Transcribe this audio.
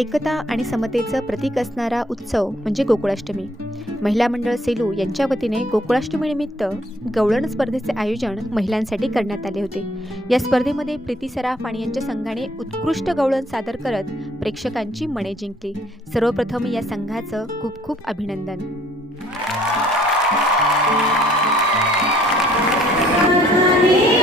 एकता आणि समतेचं प्रतीक असणारा उत्सव म्हणजे गोकुळाष्टमी. महिला मंडळ सेलू यांच्या वतीने गोकुळाष्टमीनिमित्त गवळण स्पर्धेचे आयोजन महिलांसाठी करण्यात आले होते. या स्पर्धेमध्ये प्रीती सराफ आणि यांच्या संघाने उत्कृष्ट गवळण सादर करत प्रेक्षकांची मणे जिंकली. सर्वप्रथम या संघाचं खूप खूप अभिनंदन. Yeah.